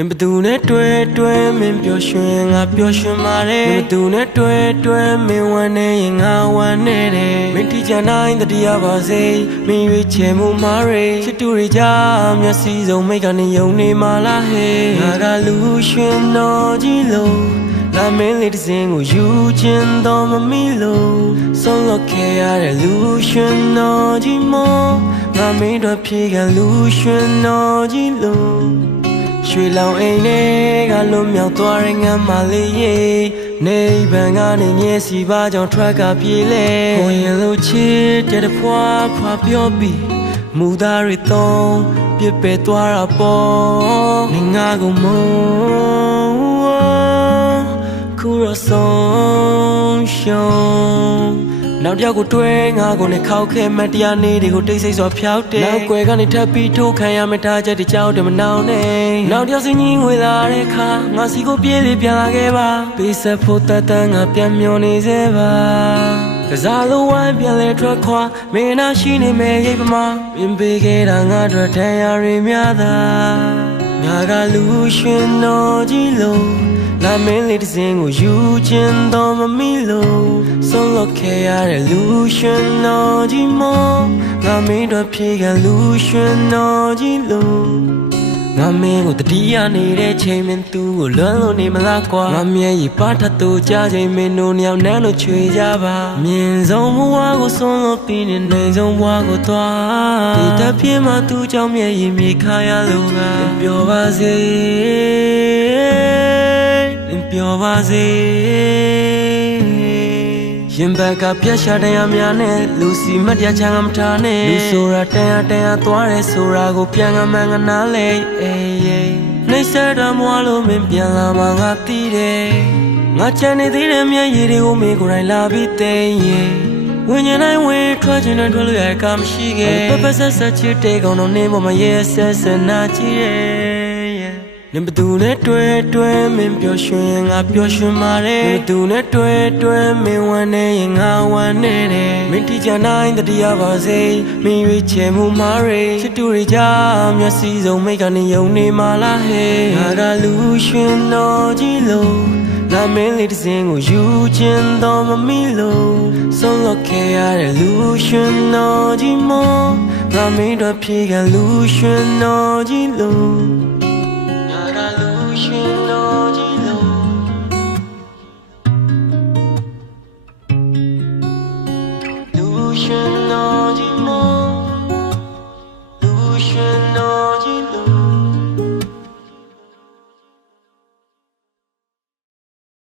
နင်ဘသူနဲ့တွဲမင်းပျော်ရွှင်ငါပျော်ရွှင်ပါတယ်နင်ဘသူနဲ့တွဲမင်းဝမ်းနေရင်ငါဝမ်းနေတယ်မင်းတီချန်တိုင်းတတိယပါစေမင်းရွေးချယ်မှုမားရေချစ်တူတွေကြားမျက်စိစုံမိတ်ကနေယုံနေမှလားဟဲ့ငါကလူရွှင်တော်ကြီးလို့လာမင်းလေးတစ်စင်းကိုယူခြင်းတော့မမီလို့ဆုံးလို့ခဲ့ရတဲ့လူရွှင်တော်ကြီးမောငါမင်းတို့ဖြေကလူရွှင်တော်ကြီးလို့ရွှေလောင်အိမ်နဲ့ကလွန်မြောက်သွားတဲ့ငမ်းမလေးရေနေဗန်ကနေညက်စီပါကြောင့်ထွက်ကပြေးလေဟိုရင်လို့ချစ်တဲ့ဖွာပြောပြီးမူသားတွေသုံးပြစ်ပယ်သွားတာပေါ့နေငါကိုမုန်းခုရဆုံးရှုံးနောက်တစ်ယောက်ကိုတွဲငါကိုနဲ့ခောက်ခဲမတရားနေတွေကိုတိတ်ဆိတ်စွာဖျောက်တယ်နောက်ွယ်ကနေထပ်ပြီးထိုးခံရမယ့်ထားချက်တွေကြောက်တယ်မနှောင်းနဲ့နောက်တစ်ယောက်စင်းကြီးငွေလာတဲ့ခါငါစီကိုပြေးလေးပြန်လာခဲ့ပါပေးဆက်ဖို့တတ်ငါပြန်မျောနေစေပါကစားလို့ဝိုင်းပြန်လဲထွက်ခွာမင်းနာရှိနေမယ်ရိပ်ပမာပြင်ပေးခဲ့တာငါတို့တန်ရာတွေများသာငါကလူရှင်တော်ကြီးလို့လာမင်းလေးတစ်စင်းကိုယူခြင်းတော့မမီလို့ဆုံးလို့ခဲ့ရတဲ့လူရှင်တော်ကြီးမောငါမင်းတို့ဖြေကလူရှင်တော်ကြီးလို့ငါမင်းကိုတတိယနေတဲ့ချိန်မင်းသူ့ကိုလွမ်းလို့နေမလားကွာငါမျက်ရည်ပါထတူကြချိန်မင်းတို့ညောင်နှမ်းလို့ချွေကြပါမြင်ဆုံးဘဝကိုဆုံးလို့ပြီးနေနိုင်ဆုံးဘဝကိုသွားဒီတပြင်းမှသူ့ကြောင့်မျက်ရည်မြေခါရလို့ကပြောပါစေပြောပါစေရင်ဘက်ကပြတ်ရှာတရားများနဲ့လူစီမတ်ရချမ်းကမထားနဲ့လူဆိုတာတန်ရသွားတယ်ဆိုတာကိုပြန်ကမှန်ကနားလေအေးနှိမ့်ဆက်တာမွားလို့မင်းပြန်လာမှငါသိတယ်ငါချမ်းနေသေးတယ်မျက်ရည်တွေကိုမင်းကိုယ်တိုင်လာပြီးသိရင်ဝိညာဉ်တိုင်းဝင်ထွက်ချင်တဲ့ထွက်လို့ရကမရှိခဲ့ပပဆက်ချစ်တဲ့ကောင်တော့နေပေါ်မှာရဲဆက်နာကြည့်ရဲ့နင်ဘသူနဲ့တွဲမင်းပျော်ရွှင်ငါပျော်ရွှင်ပါတယ်နင်ဘသူနဲ့တွဲမင်းဝမ်းနေရင်ငါဝမ်းနေတယ်မင်းတီချန်တိုင်းတတိယပါစေမင်းရွေးချယ်မှုမားရေချစ်တူတွေကြားမျက်စိစုံမိတ်ကနေယုံနေမှလားဟဲ့ငါကလူရွှင်တော်ကြီးလို့လာမင်းလေးတစ်စင်းကိုယူခြင်းတော့မမီလို့ဆုံးလို့ခဲ့ရတဲ့လူရွှင်တော်ကြီးမောငါမင်းတို့ဖြေကလူရွှင်တော်ကြီးလို့ရှင်တော်ကြီးလို့လူရှင်